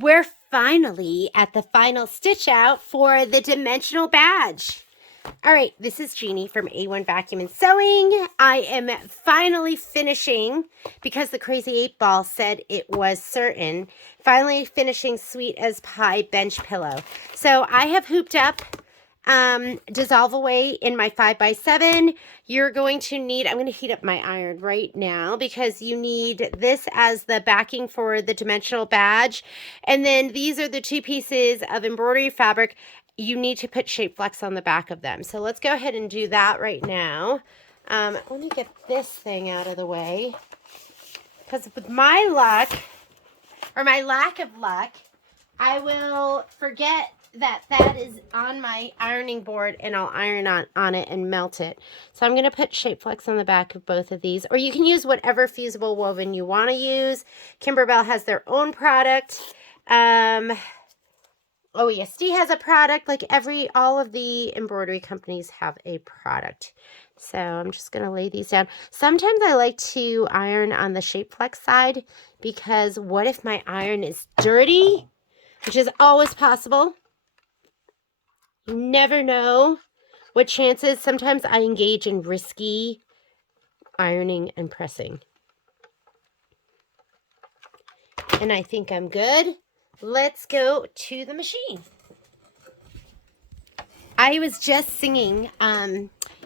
We're finally at the final stitch out for the dimensional badge. All right, this is Jeannie from A1 Vacuum and Sewing. I am finally finishing, because the Crazy 8 Ball said it was certain, finally finishing Sweet as Pie bench pillow. So I have hooped up Dissolve Away in my 5x7. You're going to need, I'm going to heat up my iron right now because you need this as the backing for the dimensional badge. And then these are the two pieces of embroidery fabric. You need to put Shape Flex on the back of them. So let's go ahead and do that right now. Let me get this thing out of the way, because with my luck, or my lack of luck, I will forget that is on my ironing board, and I'll iron on it and melt it. So I'm going to put Shape Flex on the back of both of these, or you can use whatever fusible woven you want to use. Kimberbell has their own product. OESD has a product. Like all of the embroidery companies have a product. So I'm just going to lay these down. Sometimes I like to iron on the Shape Flex side, because what if my iron is dirty, which is always possible. You never know what chances. Sometimes I engage in risky ironing and pressing. And I think I'm good. Let's go to the machine. I was just singing,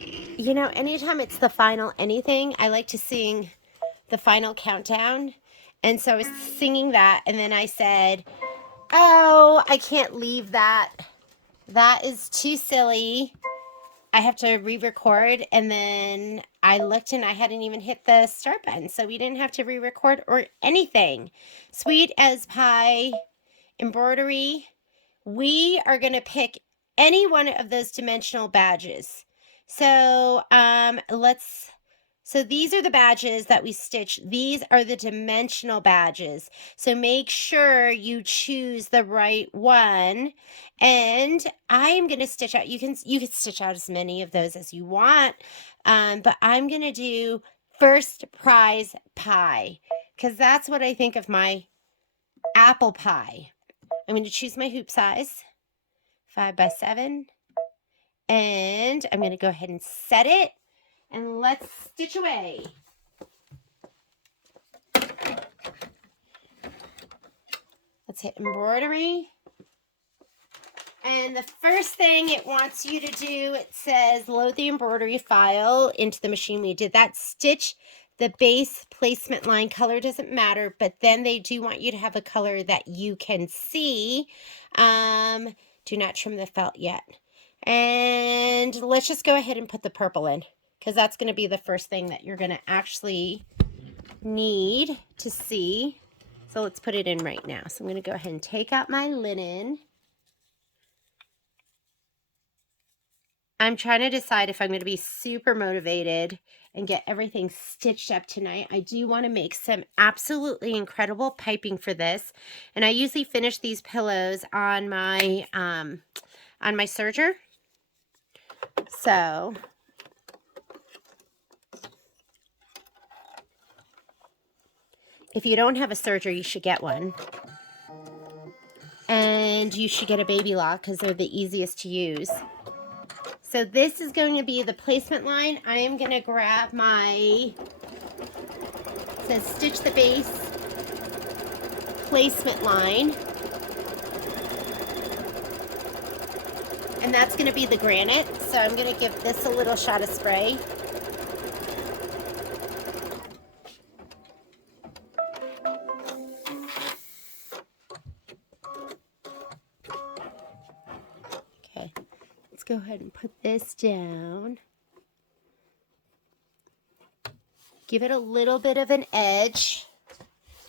you know, anytime it's the final anything, I like to sing the final countdown. And so I was singing that, and then I said, oh, I can't leave that. That is too silly. I have to re-record. And then I looked and I hadn't even hit the start button, so we didn't have to re-record or anything. Sweet as Pie embroidery. We are going to pick any one of those dimensional badges. So so these are the badges that we stitch. These are the dimensional badges. So make sure you choose the right one. And I am going to stitch out, you can stitch out as many of those as you want. But I'm going to do first prize pie, because that's what I think of my apple pie. I'm going to choose my hoop size, 5x7. And I'm going to go ahead and set it. And let's stitch away. Let's hit embroidery. And the first thing it wants you to do, it says load the embroidery file into the machine. We did that. Stitch the base placement line. Color doesn't matter, but then they do want you to have a color that you can see. Do not trim the felt yet. And let's just go ahead and put the purple in, because that's going to be the first thing that you're going to actually need to see. So let's put it in right now. So I'm going to go ahead and take out my linen. I'm trying to decide if I'm going to be super motivated and get everything stitched up tonight. I do want to make some absolutely incredible piping for this. And I usually finish these pillows on my serger. So if you don't have a serger, you should get one. And you should get a baby lock, because they're the easiest to use. So this is going to be the placement line. I am going to grab my, it says stitch the base placement line. And that's going to be the granite. So I'm going to give this a little shot of spray. Okay, let's go ahead and put this down. Give it a little bit of an edge.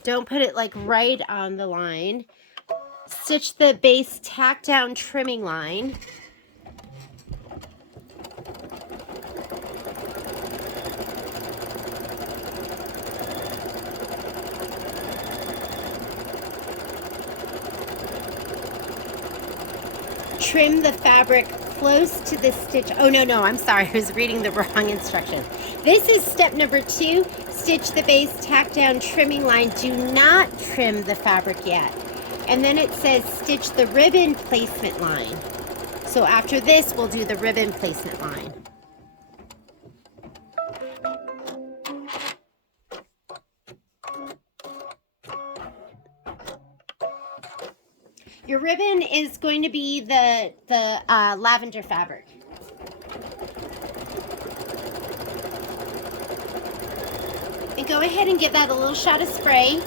Don't put it like right on the line. Stitch the base tack down trimming line. Trim the fabric close to the stitch. Oh, no, I'm sorry. I was reading the wrong instructions. This is step number 2. Stitch the base tack down trimming line. Do not trim the fabric yet. And then it says stitch the ribbon placement line. So after this, we'll do the ribbon placement line. Your ribbon is going to be the lavender fabric. And go ahead and give that a little shot of spray.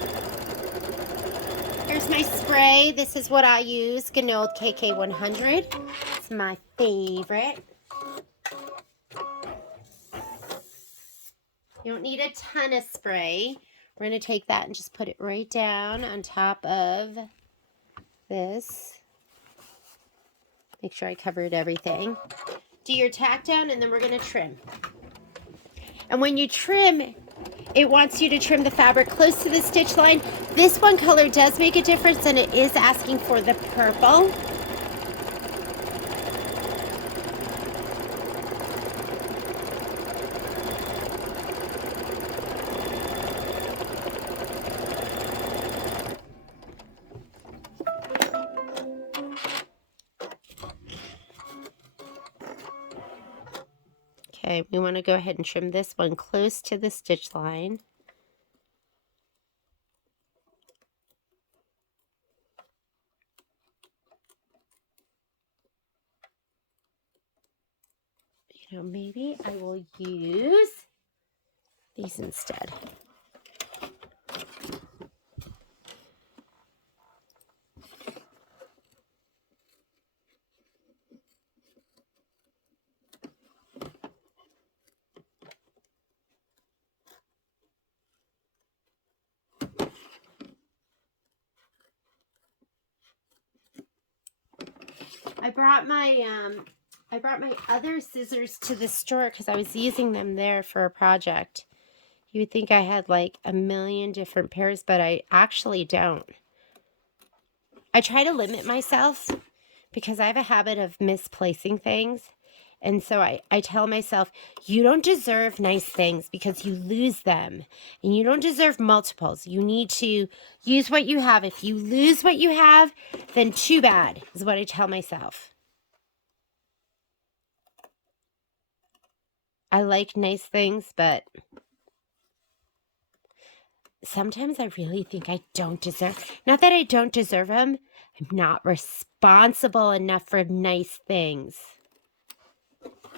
Here's my spray. This is what I use, Ganold KK100. It's my favorite. You don't need a ton of spray. We're going to take that and just put it right down on top of this. Make sure I covered everything. Do your tack down, and then we're going to trim. And when you trim, it wants you to trim the fabric close to the stitch line. This one color does make a difference, and it is asking for the purple. Okay, we want to go ahead and trim this one close to the stitch line. You know, maybe I will use these instead. I brought my other scissors to the store because I was using them there for a project. You would think I had like a million different pairs, but I actually don't. I try to limit myself because I have a habit of misplacing things. And so I tell myself, you don't deserve nice things because you lose them. And you don't deserve multiples. You need to use what you have. If you lose what you have, then too bad, is what I tell myself. I like nice things, but sometimes I really think I don't deserve. Not that I don't deserve them. I'm not responsible enough for nice things.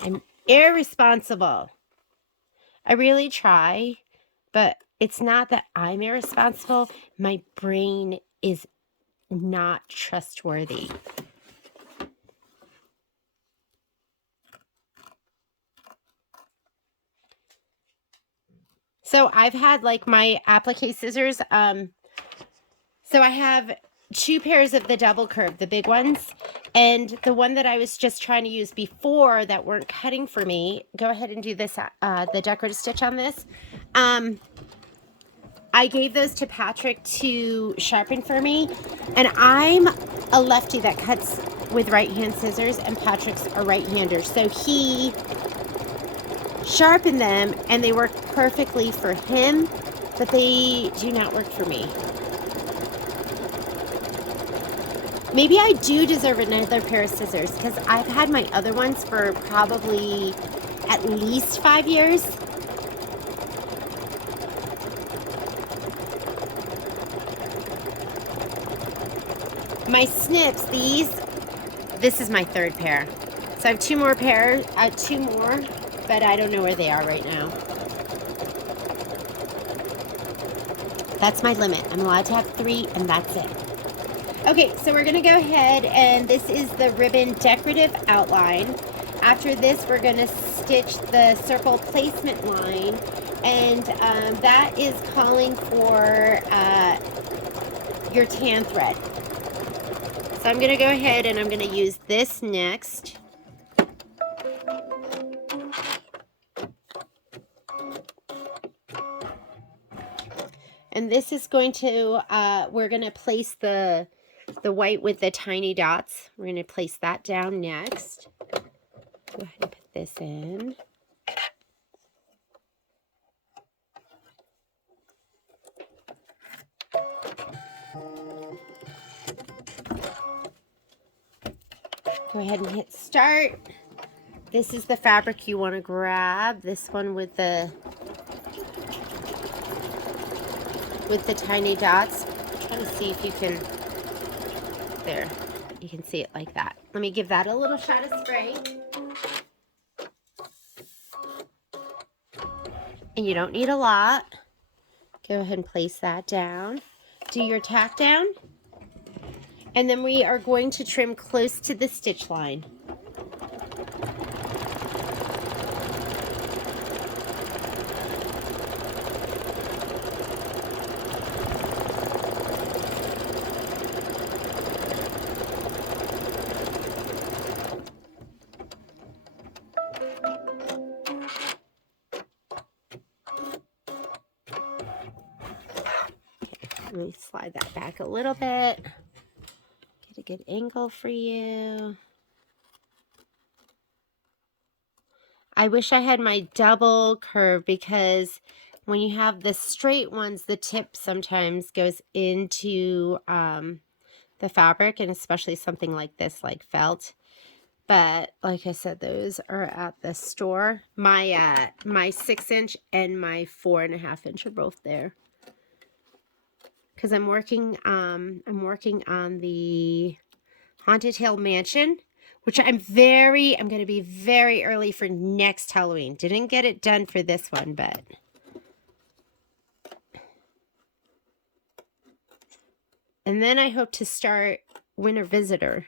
I'm irresponsible. I really try, but it's not that I'm irresponsible. My brain is not trustworthy. So I've had like my applique scissors. So I have 2 pairs of the double curve, the big ones, and the one that I was just trying to use before that weren't cutting for me. Go ahead and do this, the decorative stitch on this. I gave those to Patrick to sharpen for me, and I'm a lefty that cuts with right-hand scissors, and Patrick's a right-hander, so he sharpened them, and they work perfectly for him, but they do not work for me. Maybe I do deserve another pair of scissors because I've had my other ones for probably at least 5 years. My snips, this is my 3rd pair. So I have 2 more pairs, 2 more, but I don't know where they are right now. That's my limit. I'm allowed to have 3, and that's it. Okay, so we're gonna go ahead, and this is the ribbon decorative outline. After this, we're gonna stitch the circle placement line, and that is calling for your tan thread. So I'm gonna go ahead and I'm gonna use this next. And this is going to, we're gonna place the white with the tiny dots. We're going to place that down next. Go ahead and put this in. Go ahead and hit start. This is the fabric you want to grab. This one with the tiny dots. Try to see if you can, there, you can see it like that. Let me give that a little shot of spray. And you don't need a lot. Go ahead and place that down. Do your tack down. And then we are going to trim close to the stitch line. Let me slide that back a little bit. Get a good angle for you. I wish I had my double curve, because when you have the straight ones, the tip sometimes goes into the fabric, and especially something like this, like felt. But like I said, those are at the store. My my 6-inch and my 4.5 inch are both there. Because I'm working on the Haunted Hill Mansion, which I'm going to be very early for next Halloween. Didn't get it done for this one, but and then I hope to start Winter Visitor.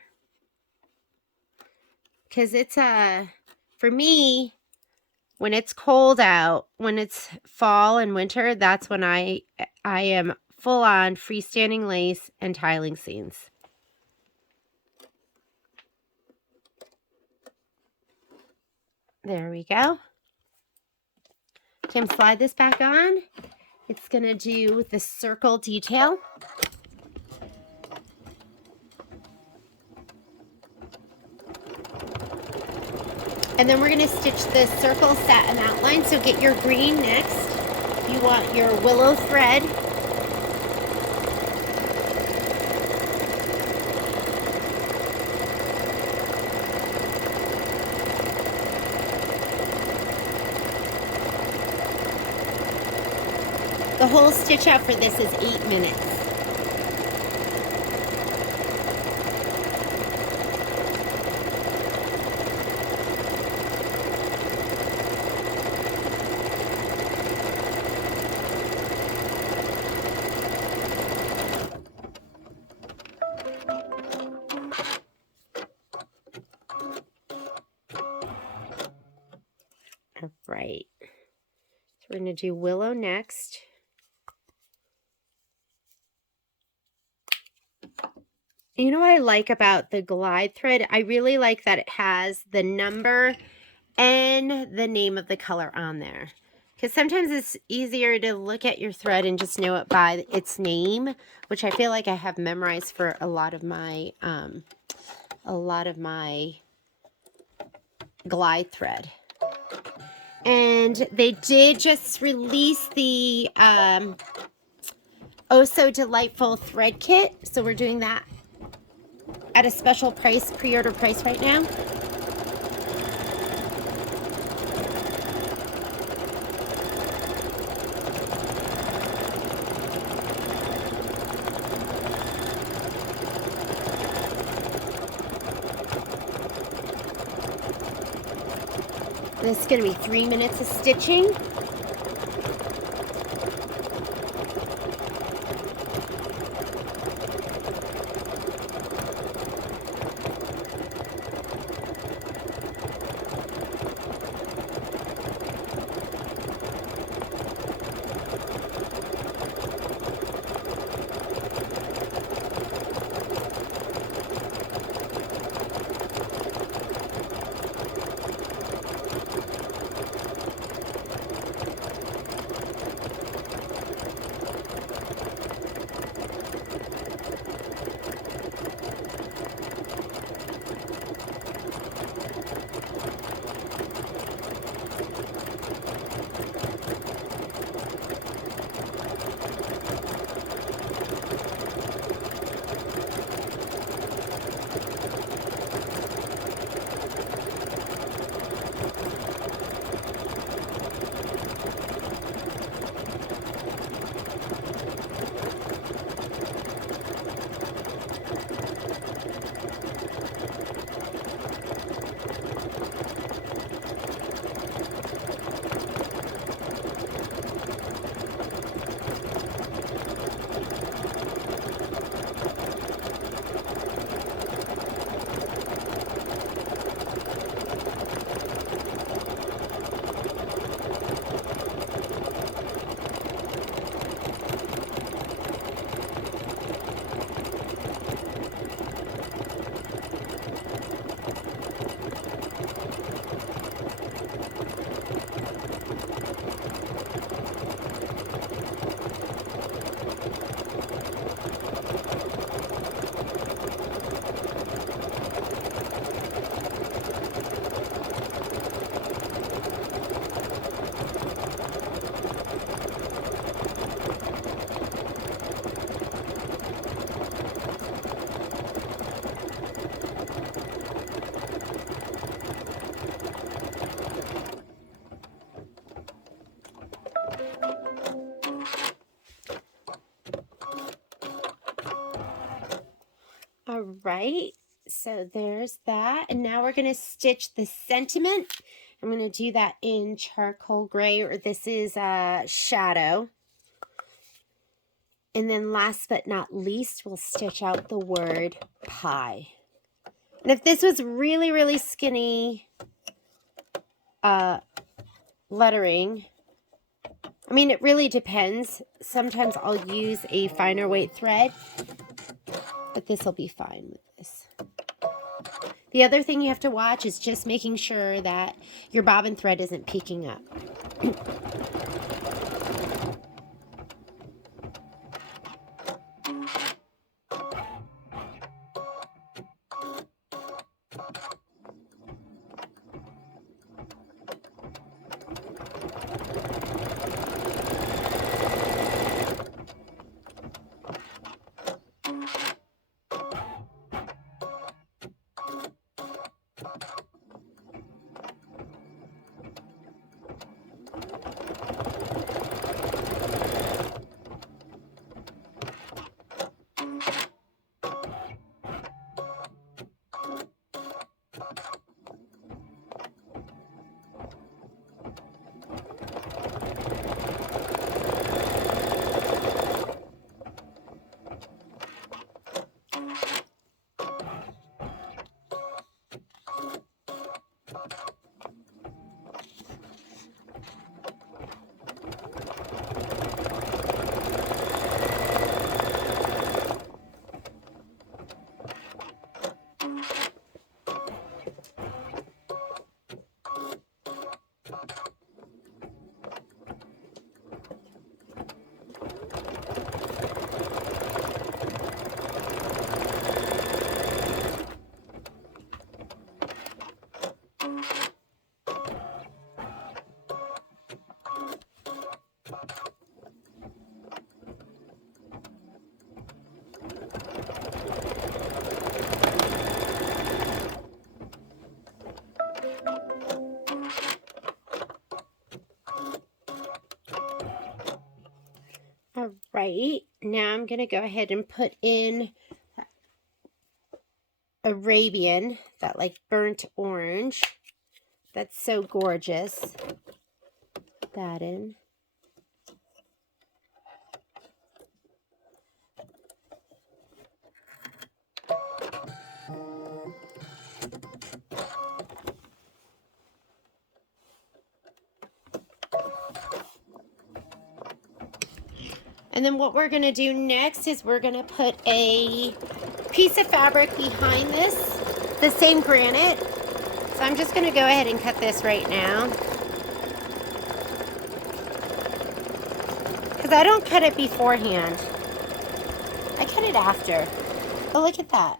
Because it's for me, when it's cold out, when it's fall and winter, that's when I am full on freestanding lace and tiling scenes. There we go. Kim, slide this back on. It's going to do the circle detail. And then we're going to stitch the circle satin outline. So get your green next. You want your willow thread. The whole stitch out for this is 8 minutes. All right. So we're going to do willow next. You know what I like about the glide thread? I really like that it has the number and the name of the color on there. Because sometimes it's easier to look at your thread and just know it by its name, which I feel like I have memorized for a lot of my glide thread. And they did just release the Oh So Delightful thread kit, so we're doing that at a special price, pre-order price right now. This is going to be 3 minutes of stitching. All right, so there's that. And now we're going to stitch the sentiment. I'm going to do that in charcoal gray, or this is shadow. And then last but not least, we'll stitch out the word pie. And if this was really, really skinny lettering, I mean, it really depends. Sometimes I'll use a finer weight thread, but this will be fine with this. The other thing you have to watch is just making sure that your bobbin thread isn't peeking up. All right, now I'm going to go ahead and put in Arabian, that like burnt orange. That's so gorgeous. Put that in. And then what we're going to do next is we're going to put a piece of fabric behind this, the same granite. So I'm just going to go ahead and cut this right now, because I don't cut it beforehand. I cut it after. Oh, look at that.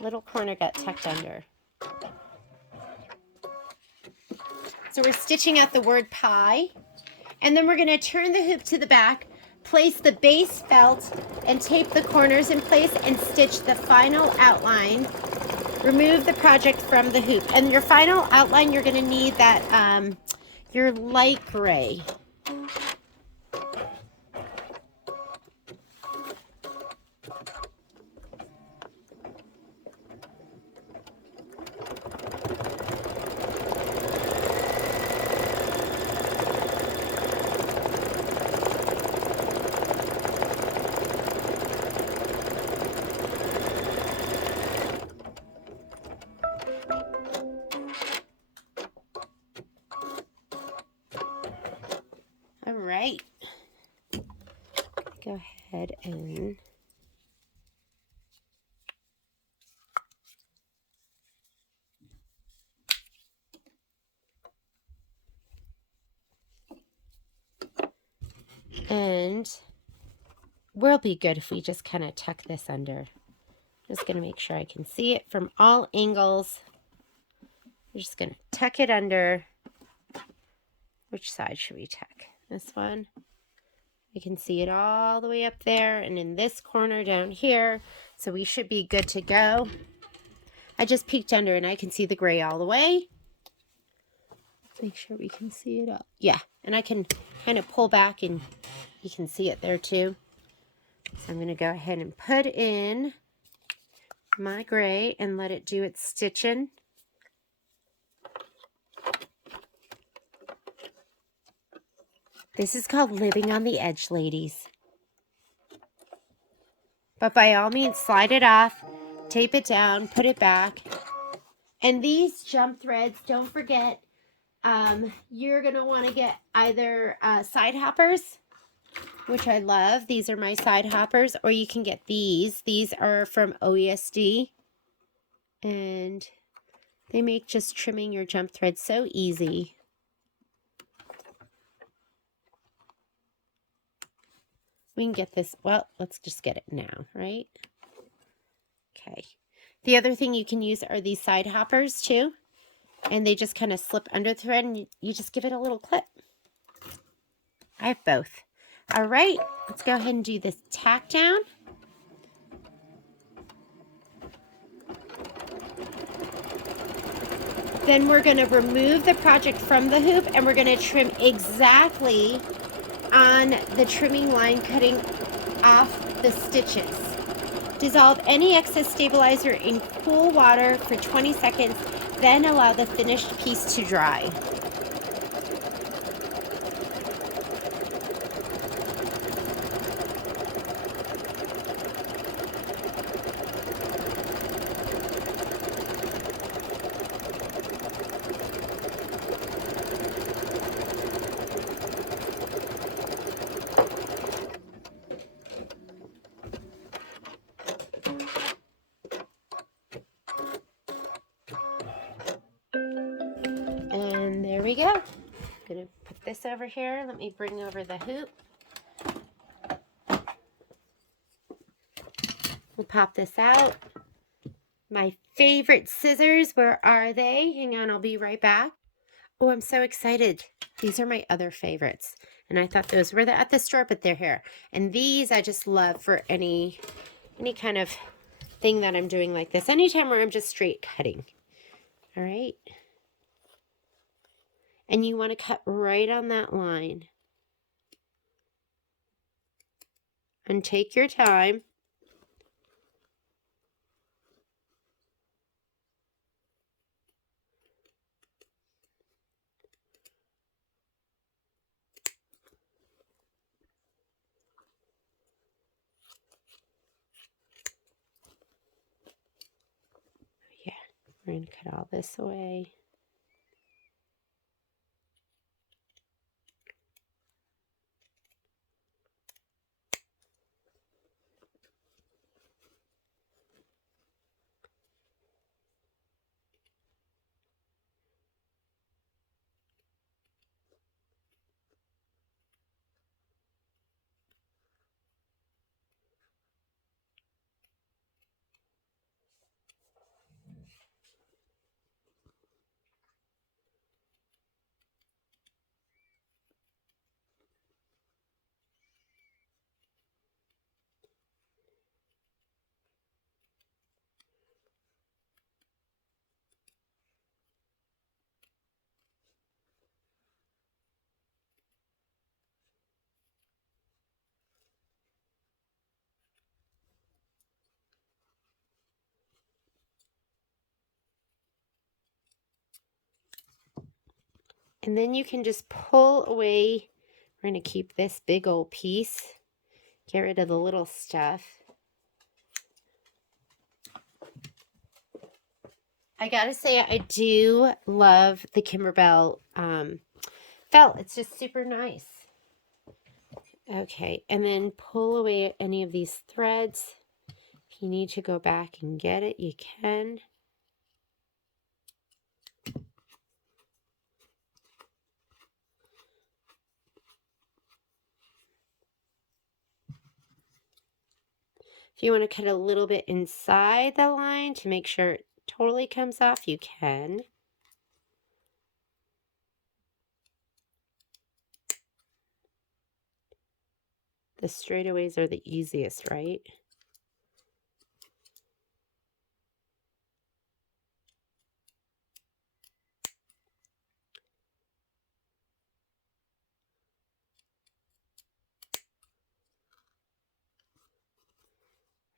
Little corner got tucked under. So we're stitching out the word pie. And then we're going to turn the hoop to the back, place the base felt, and tape the corners in place and stitch the final outline. Remove the project from the hoop. And your final outline, you're going to need that, your light gray. All right, go ahead and will be good if we just kind of tuck this under. Just going to make sure I can see it from all angles. We're just going to tuck it under. Which side should we tuck? This one. I can see it all the way up there and in this corner down here. So we should be good to go. I just peeked under and I can see the gray all the way. Let's make sure we can see it all. Yeah, and I can kind of pull back and you can see it there too. So I'm going to go ahead and put in my gray and let it do its stitching. This is called living on the edge, ladies. But by all means, slide it off, tape it down, put it back. And these jump threads, don't forget, you're going to want to get either side hoppers, which I love. These are my side hoppers, or you can get these. These are from OESD, and they make just trimming your jump thread so easy. We can get this, well, let's just get it now, right? Okay. The other thing you can use are these side hoppers too, and they just kind of slip under the thread, and you just give it a little clip. I have both. All right, let's go ahead and do this tack down. Then we're going to remove the project from the hoop, and we're going to trim exactly on the trimming line, cutting off the stitches. Dissolve any excess stabilizer in cool water for 20 seconds, then allow the finished piece to dry. And there we go. I'm gonna put this over here. Let me bring over the hoop. We'll pop this out. My favorite scissors, where are they? Hang on, I'll be right back. Oh, I'm so excited. These are my other favorites. And I thought those were at the store, but they're here. And these I just love for any kind of thing that I'm doing like this. Anytime where I'm just straight cutting. All right. And you want to cut right on that line. And take your time. Yeah, we're going to cut all this away. And then you can just pull away. We're going to keep this big old piece. Get rid of the little stuff. I gotta say, I do love the Kimberbell felt. It's just super nice. Okay, and then pull away any of these threads. If you need to go back and get it, you can. If you want to cut a little bit inside the line to make sure it totally comes off, you can. The straightaways are the easiest, right?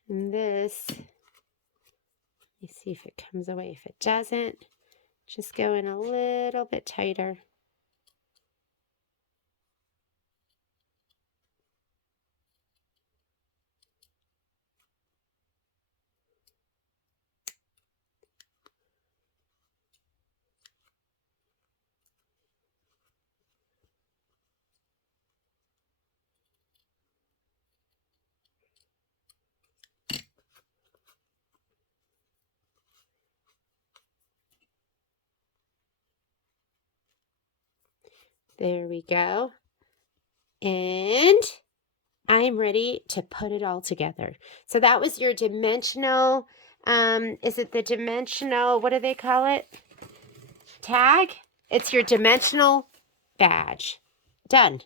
And this me see if it comes away. If it doesn't, just go in a little bit tighter. There we go. And I'm ready to put it all together. So that was your dimensional, is it the dimensional, what do they call it? Tag? It's your dimensional badge. Done.